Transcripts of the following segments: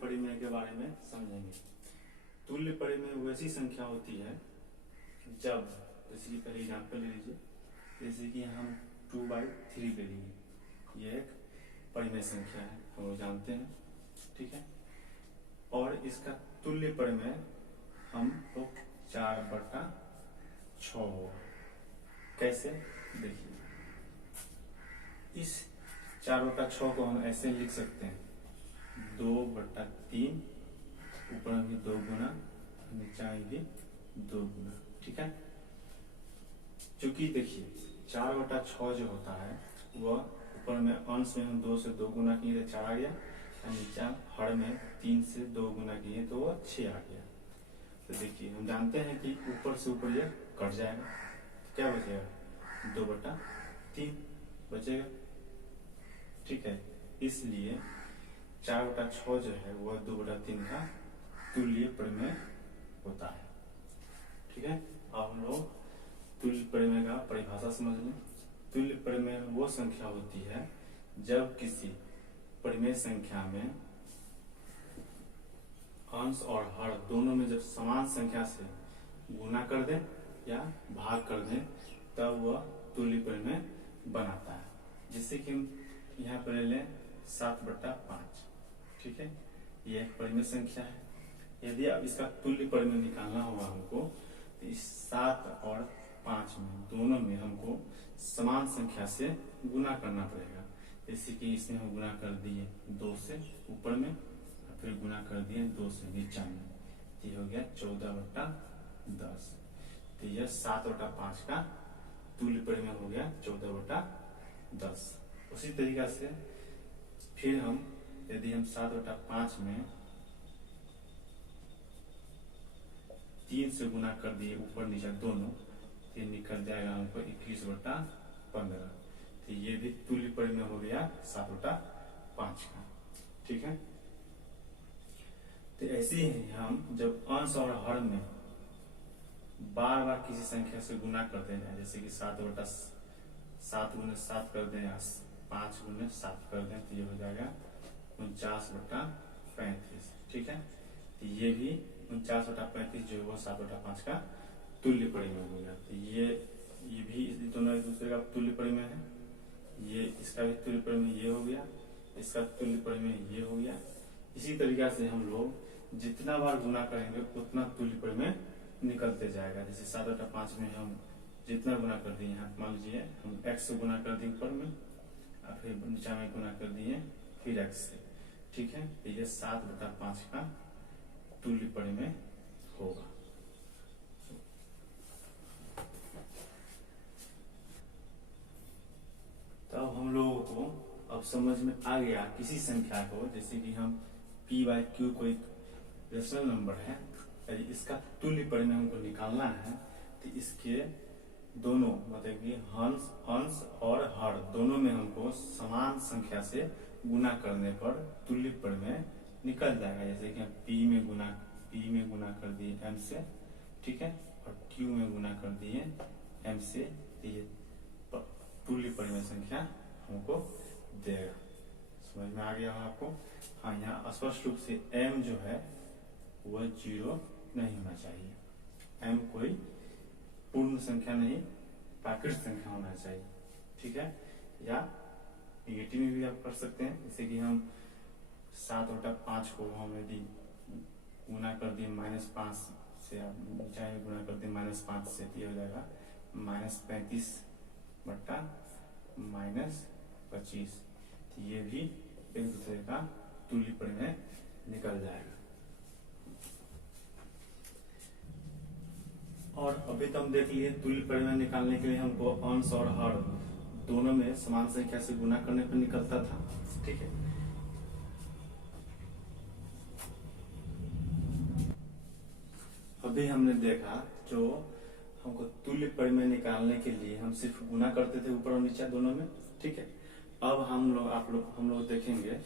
परिमेय के बारे में समझेंगे। तुल्य परिमेय वैसी संख्या होती है जब, जैसे कि पहले एग्जाम्पल ले लीजिए, जैसे कि हम 2/3 ले लिए, ये एक परिमेय संख्या है, हम लोग जानते हैं, ठीक है। और इसका तुल्य परिमेय हम लोग 4/6 होगा। कैसे, देखिए, इस 4/6 को हम ऐसे लिख सकते हैं, 2/3, ऊपर में भी 2 गुना, नीचे में भी 2 गुना, ठीक है। क्योंकि देखिए 4/6 जो होता है वह ऊपर में अंश में हम 2 से 2 गुना किए तो 4 आ गया, और नीचे हर में 3 से 2 गुना किए तो वह 6 आ गया। तो देखिए हम जानते हैं कि ऊपर से ऊपर यह कट जाएगा, तो क्या बचेगा, 2/3 बचेगा, ठीक है। इसलिए 4/6 जो है वह 2/3 का तुल्य परिमेय होता है, ठीक है। अब हम लोग तुल्य परिमेय का परिभाषा समझ लें। तुल्य परिमेय वो संख्या होती है जब किसी परिमेय संख्या में अंश और हर दोनों में जब समान संख्या से गुना कर दें या भाग कर दें तब वह तुल्य परिमेय बनाता है। जैसे कि हम यहाँ पर ले लें 7/5, ठीक है, यह एक परिमेय संख्या है। यदि अब इसका तुल्य परिमेय निकालना होगा हमको, तो इस 7 और 5 में दोनों में हमको समान संख्या से गुना करना पड़ेगा। जैसे कि इसमें हम गुना कर दिए 2 से ऊपर में, और फिर गुना कर दिए 2 से नीचे में, तो ये हो गया 14/10। तो यह 7/5 का तुल्य परिमेय हो गया 14/10। उसी तरीका से फिर हम यदि हम 7/5 में 3 से गुना कर दिए ऊपर नीचे दोनों, तो निकल जाएगा हमको 21/15। तो ये भी तुल्य परिमेय हो गया 7/5 का, ठीक है। तो ऐसे ही हम जब अंश और हर में बार बार किसी संख्या से गुना करते हैं, जैसे कि 7 गुने 7 कर दें या 5 गुने 7 कर दें, तो ये हो जाएगा 49/35, ठीक है। तो ये भी 49/35 जो है वो 7/5 का तुल्य परिमेय हो गया। तो ये भी दोनों एक दूसरे का तुल्य परिमेय है। ये इसका भी तुल्य परिमेय ये हो गया, इसका तुल्य परिमेय ये हो गया। इसी तरीका से हम लोग जितना बार गुना करेंगे उतना तुल्य परिमेय निकलते जाएगा। जैसे 7/5 में हम जितना गुना कर दिए, यहाँ मान लीजिए हम x से गुना कर दिए ऊपर में, और फिर नीचे में गुना कर दिए फिर x से, ठीक है। तो ये 7/5 का तुल्य परिमेय होगा। तब हम लोगों को अब समझ में आ गया किसी संख्या को, जैसे कि हम p/q को एक रेशनल नंबर है, यदि इसका तुल्य परिमेय हमको निकालना है, तो इसके दोनों मतलब कि अंश और हर दोनों में हमको समान संख्या से गुना करने पर तुल्य परिमेय निकल जाएगा। जैसे कि हम p में गुना कर दिए m से, ठीक है, और q में गुना कर दिए m से, ये तुल्य परिमेय संख्या हमको देगा। समझ में आ गया है आपको? हाँ, यहाँ स्पष्ट रूप से m जो है वह 0 नहीं होना चाहिए। m कोई पूर्ण संख्या नहीं, प्राकृत संख्या होना चाहिए, ठीक है। या नेगेटिव में भी आप कर सकते हैं, जैसे कि हम 7/5 को हम यदि गुना कर दिए -5 से, चाहे गुना कर दिए -5 से, तो हो जाएगा -35/-25। तो ये भी एक दूसरे का तुल्य परिमेय निकल जाएगा। और अभी तो हम देख लिए तुल्य परिमेय निकालने के लिए हमको अंश और हर दोनों में समान संख्या से गुना करने पर निकलता था, ठीक है। अभी हमने देखा जो हमको तुल्य परिमेय निकालने के लिए हम सिर्फ गुना करते थे ऊपर और नीचे दोनों में, ठीक है। अब हम लोग देखेंगे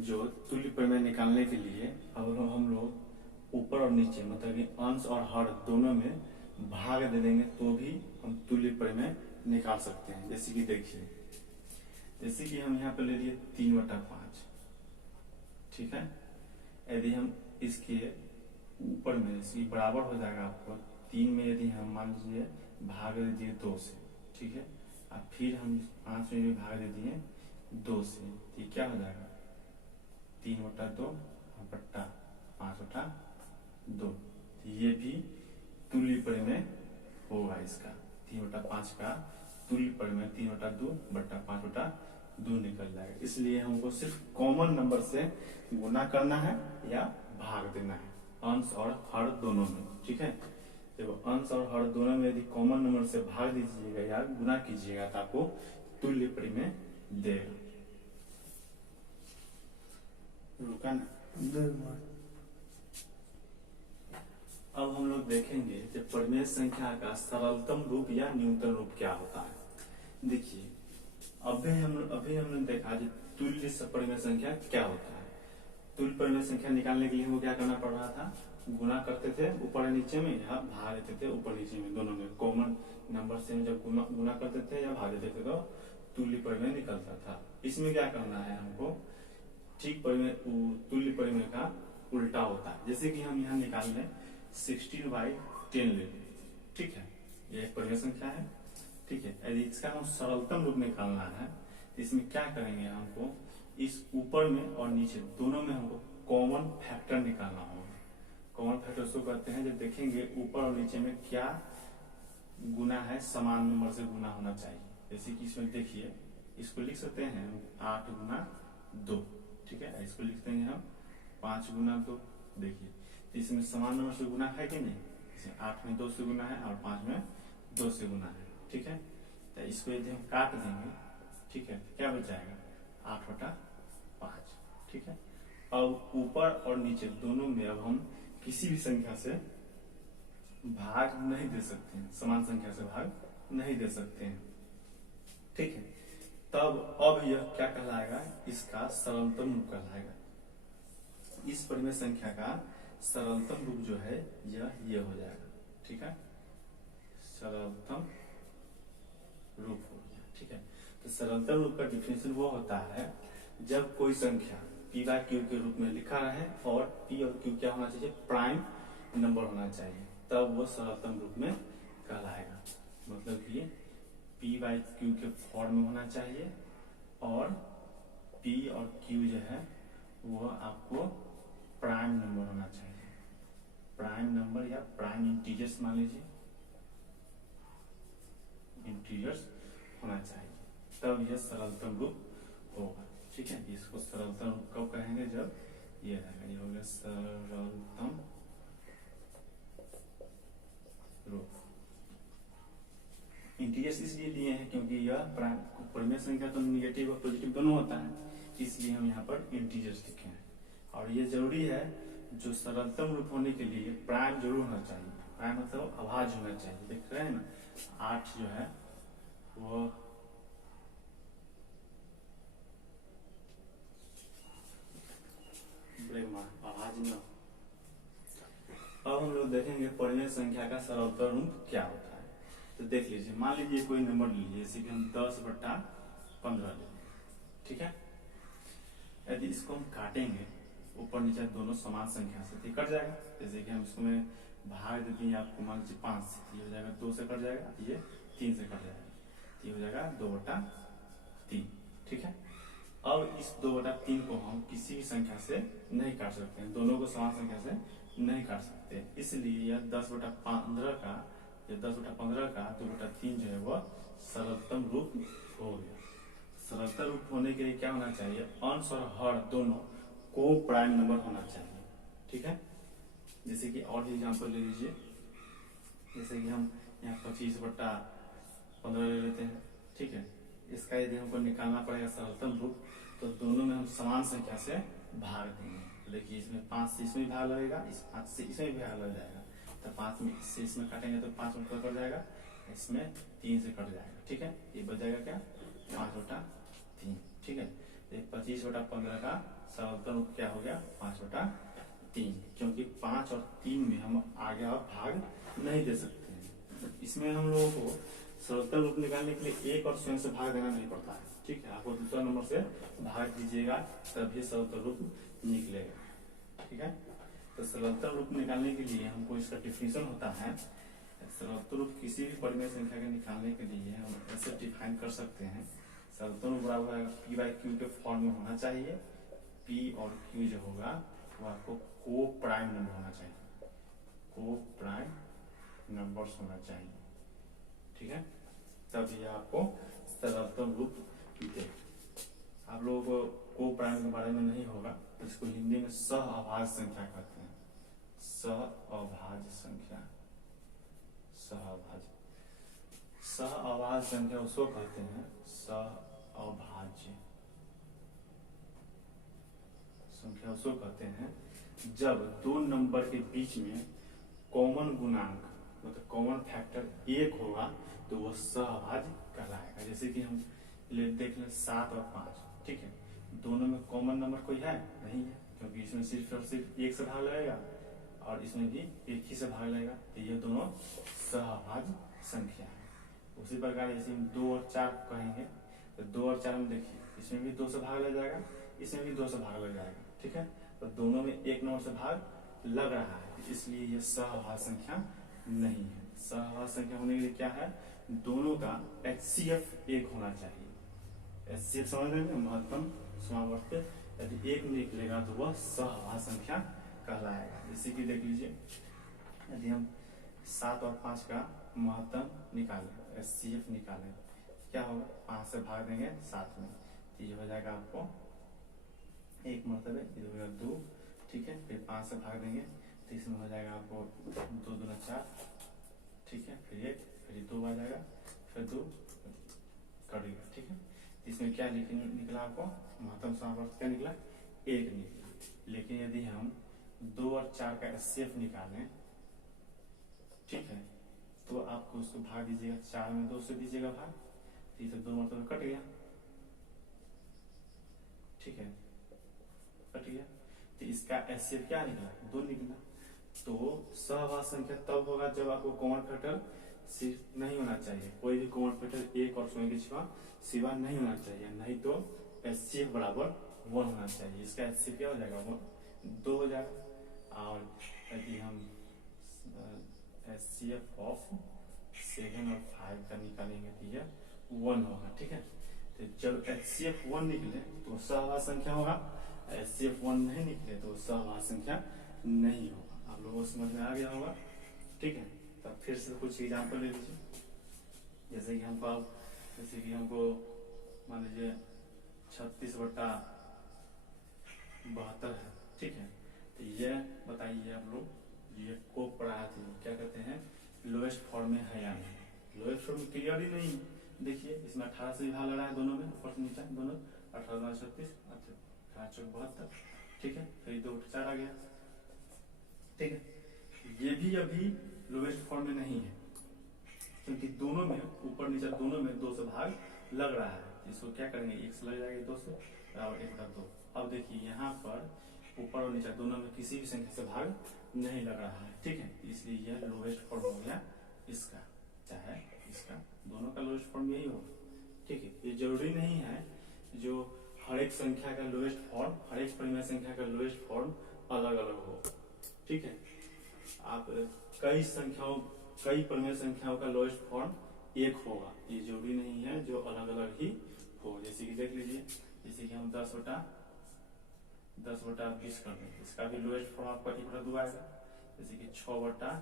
जो तुल्य परिमेय निकालने के लिए अब हम लोग ऊपर और नीचे मतलब कि अंश और हर दोनों में भाग दे देंगे तो भी हम तुल्य परिमेय निकाल सकते हैं। जैसे कि देखिए, जैसे कि हम यहाँ पे ले लिए 3/5, ठीक है। यदि हम इसके ऊपर में इसकी बराबर हो जाएगा आपको 3 में, यदि हम मान लीजिए भाग दे दिए 2 से, ठीक है, अब फिर हम 5 में भी भाग दे दिए 2 से, तो ये क्या हो जाएगा 3/2 बट्टा 5/2, ये भी तुल्य परिमेय होगा। इसका 3/5 का तुल्य परिमेय 3/2 बट्टा 5/2 निकल जाएगा। इसलिए हमको सिर्फ कॉमन नंबर से गुना करना है या भाग देना है, अंश और हर दोनों में, ठीक है। देखो अंश और हर दोनों में यदि कॉमन नंबर से भाग दीजिएगा या गुना कीजिएगा तो आपको तुल्य परिमेय देगा। रुका ना। अब हम लोग देखेंगे कि परिमेय संख्या का सरलतम रूप या न्यूनतम रूप क्या होता है। देखिए अभी हमने देखा कि तुल्य परिमेय संख्या क्या होता है। तुल्य परिमेय संख्या निकालने के लिए हमको क्या करना पड़ रहा था, गुना करते थे ऊपर और नीचे में या भाग देते थे ऊपर नीचे में, दोनों में कॉमन नंबर से जब गुना करते थे या भाग देते थे तो तुल्य परिमेय निकलता था। इसमें क्या करना है हमको, ठीक परिमेय तुल्य परिमेय का उल्टा होता है। जैसे कि हम यहाँ निकाल लें 16/10 ले, ठीक है, ये एक परिमेय संख्या है, ठीक है। यदि इसका हम सरलतम रूप निकालना है तो इसमें क्या करेंगे, हमको इस ऊपर में और नीचे दोनों में हमको कॉमन फैक्टर निकालना होगा। कॉमन फैक्टर उसको कहते हैं जब देखेंगे ऊपर और नीचे में क्या गुना है, समान नंबर से गुना होना चाहिए। जैसे कि इसमें देखिए, इसको लिख सकते हैं 8/2, ठीक है, इसको लिख देंगे हम 5/2। देखिए तो इसमें समान नंबर से गुना है कि नहीं, इसमें 8 में 2 से गुना है और 5 में 2 से गुना है, ठीक है। तो इसको यदि हम काट देंगे, ठीक है, क्या बच जाएगा 8/5, ठीक है। अब ऊपर और नीचे दोनों में अब हम किसी भी संख्या से भाग नहीं दे सकते हैं, समान संख्या से भाग नहीं दे सकते हैं, ठीक है। तब अब यह क्या कहलाएगा, इसका सरलतम रूप कहलाएगा। इस परिमेय संख्या का सरलतम रूप जो है ये हो जाएगा, ठीक है, सरलतम रूप हो गया, ठीक है। तो सरलतम रूप का डिफिनेशन वो होता है जब कोई संख्या p/q के रूप में लिखा है और p और q क्या होना चाहिए, प्राइम नंबर होना चाहिए, तब वो सरलतम रूप में कहलाएगा। मतलब कि p/q के फॉर्म में होना चाहिए और p और q जो है वो आपको प्राइम नंबर होना चाहिए, प्राइम नंबर या प्राइम इंटीजर्स मान लीजिए, इंटीजर्स होना चाहिए, तब यह सरलतम रूप होगा, ठीक है। इसको सरलतम रूप कब कहेंगे, जब ये रहेगा, ये हो गया सरलतम रूप। इंटीजर्स इसलिए लिए हैं क्योंकि यह परिमेय संख्या तो निगेटिव और पॉजिटिव दोनों होता है, इसलिए हम यहाँ पर इंटीजर्स लिखे हैं। और ये जरूरी है, जो सरलतम रूप होने के लिए प्राइम जरूर होना चाहिए। प्राइम मतलब अभाज्य होना चाहिए। देख रहे हैं ना, 8 जो है वो अभाज्य न। अब हम लोग देखेंगे परिमेय संख्या का सरलतम रूप क्या होता है। तो देख लीजिए, मान लीजिए कोई नंबर लीजिए, जैसे कि हम 10/15 ले, ठीक है। यदि इसको हम काटेंगे ऊपर नीचे दोनों समान संख्या से तो कट जाएगा। जैसे कि हम इसको में भाग देते हैं आपको, मान लीजिए 5 से, ये हो जाएगा 2 से कट जाएगा, ये 3 से कट जाएगा, ये हो जाएगा 2/3, ठीक है। अब इस 2/3 को हम किसी भी संख्या से नहीं काट सकते हैं, दोनों को समान संख्या से नहीं काट सकते, इसलिए यह 10/15 का 2/3 जो है वह सरलतम रूप हो गया। सरलतम रूप होने के लिए क्या होना चाहिए, अंश और हर दोनों को प्राइम नंबर होना चाहिए, ठीक है। जैसे कि और एग्जांपल ले लीजिए, जैसे कि हम यहाँ 25/15 ले लेते हैं, ठीक है। इसका यदि हमको निकालना पड़ेगा सरलतम रूप, तो दोनों में हम समान संख्या से भाग देंगे। तो देखिए इसमें 5 से इसमें भाग लगेगा, इस 5 से इसमें भी भाग लग जाएगा, तो 5 में से इसमें काटेंगे तो 5 कट जाएगा, इसमें 3 से कट जाएगा, ठीक है। ये बच जाएगा क्या, 5/3, ठीक है। 25/15 का सरलतम रूप क्या हो गया, 5/3, क्योंकि 5 और 3 में हम आगे और भाग नहीं दे सकते हैं। इसमें हम लोगों को सरलतम रूप निकालने के लिए एक और स्वयं से भाग देना नहीं पड़ता है, ठीक है। आपको दूसरा नंबर से भाग दीजिएगा तभी सरलतम रूप निकलेगा। ठीक है। तो सरलतम रूप निकालने के लिए हमको इसका डिफिनेशन होता है, सरलतम रूप किसी भी परिमेय संख्या के निकालने के लिए हम ऐसे डिफाइन कर सकते हैं, सरलतम रूप बराबर पी बाई क्यू के फॉर्म में होना चाहिए। पी और क्यू जो होगा वो आपको को प्राइम नंबर होना चाहिए, को प्राइम नंबर्स होना चाहिए, ठीक है। तब ये आपको सरलतम रूप दे। आप लोगों को प्राइम के बारे में नहीं होगा, इसको हिंदी में सहअभाज्य संख्या कहते हैं, सहअभाज्य संख्या, सहअभाज्य, सहअभाज्य संख्या उसको कहते हैं, सहअभाज्य संख्या उसको कहते हैं जब दो नंबर के बीच में कॉमन गुणांक मतलब कॉमन फैक्टर एक होगा तो वो सहअभाज्य कहलाएगा। जैसे कि हम देख लें 7 और 5, ठीक है, दोनों में कॉमन नंबर कोई है नहीं है, क्योंकि इसमें सिर्फ और सिर्फ एक से भाग लगेगा और इसमें भी एक ही से भाग लगेगा, तो ये दोनों सहअभाज्य संख्या है। उसी प्रकार जैसे हम 2 और 4 कहेंगे तो 2 और 4 में देखिए इसमें भी 2 से भाग लग जाएगा, इसमें भी 2 से भाग लग जाएगा, ठीक है, तो दोनों में एक नंबर से भाग लग रहा है, इसलिए ये सहअभाज्य संख्या नहीं है। सहअभाज्य संख्या होने के लिए क्या है, दोनों का HCF एक होना चाहिए। HCF समझ रहे हैं, महत्तम समावर्त यदि एक निकलेगा तो वह सहअभाज्य संख्या कहलाएगा। जैसे कि देख लीजिए यदि हम 7 और 5 का महत्तम निकालें, HCF निकालें, क्या होगा, 5 से भाग देंगे 7 में, तो ये हो जाएगा आपको एक मरतबे, इधर हो जाएगा 2, ठीक है, फिर 5 से भाग देंगे तो इसमें हो जाएगा आपको 2 दूना 4, ठीक है, फिर 1, फिर 2 आ जाएगा, फिर 2 कटेगा, ठीक है। इसमें क्या निकला आपको, महत्तम समावर्त क्या निकला, 1 निकला। लेकिन यदि हम 2 और 4 का HCF निकालें, ठीक है, तो आपको उसको भाग दीजिएगा, 4 में 2 से दीजिएगा भाग, तो इसे 2 मतलब कट गया, ठीक है, कट गया, तो इसका HCF क्या निकला, 2 निकला। तो सहअभाज्य संख्या तब होगा जब आपको कॉमन फैक्टर सिर्फ नहीं होना चाहिए, कोई भी कॉमन फैक्टर एक और शून्य के सिवा नहीं होना चाहिए, नहीं तो HCF बराबर 1 होना चाहिए। इसका HCF क्या हो जाएगा, 2 हो जाएगा। और यदि हम HCF ऑफ 7 और 5 का निकालेंगे तो यह 1 होगा, ठीक है। तो जब HCF 1 निकले तो सहअभाज्य संख्या होगा, HCF 1 नहीं निकले तो सहअभाज्य संख्या नहीं होगा। आप लोगों को समझ में आ गया होगा, ठीक है। तब फिर से कुछ एग्जाम्पल ले लीजिए, जैसे कि हमको मान लीजिए 36/72 है, ठीक है, तो ये बताइए आप लोग, ये को पढ़ाया था क्या कहते हैं, लोएस्ट फॉर्म में है या नहीं। लोएस्ट फॉर्म में क्लियर ही नहीं, देखिए इसमें 18 से भाग लगा है दोनों में, ऊपर से नीचे दोनों, 18 36, 18 ठीक है, फिर 2 4 आ गया, ठीक है। ये भी अभी लोएस्ट फॉर्म में नहीं है, क्योंकि दोनों में ऊपर नीचे दोनों में 2 से भाग लग रहा है, इसको क्या करेंगे, 1 से लग जाएगा 2 से और 1/2। अब देखिए यहाँ पर ऊपर और नीचे दोनों में किसी भी संख्या से भाग नहीं लग रहा है, ठीक है, इसलिए यह लोएस्ट फॉर्म हो गया इसका, चाहे इसका, दोनों का लोएस्ट फॉर्म यही होगा, ठीक है। ये जरूरी नहीं है जो हर एक संख्या का लोएस्ट फॉर्म, हर एक परिमेय संख्या का लोएस्ट फॉर्म अलग अलग हो, ठीक है। आप कई परिमेय संख्याओं का लोएस्ट फॉर्म एक होगा, ये जरूरी नहीं है जो अलग अलग ही हो। जैसे कि देख लीजिए, जैसे कि हम 10/20 कर दें, इसका भी लोएस्ट फॉर्म आपका 1/2 आएगा। जैसे कि 6/12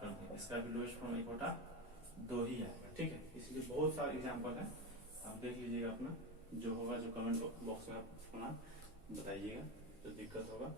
कर दें, इसका भी लोएस्ट फॉर्म 1/2 ही आएगा, ठीक है। इसलिए बहुत सारे एग्जाम्पल है, आप देख लीजिएगा अपना, जो होगा जो कमेंट बॉक्स में आप अपना बताइएगा, तो दिक्कत होगा।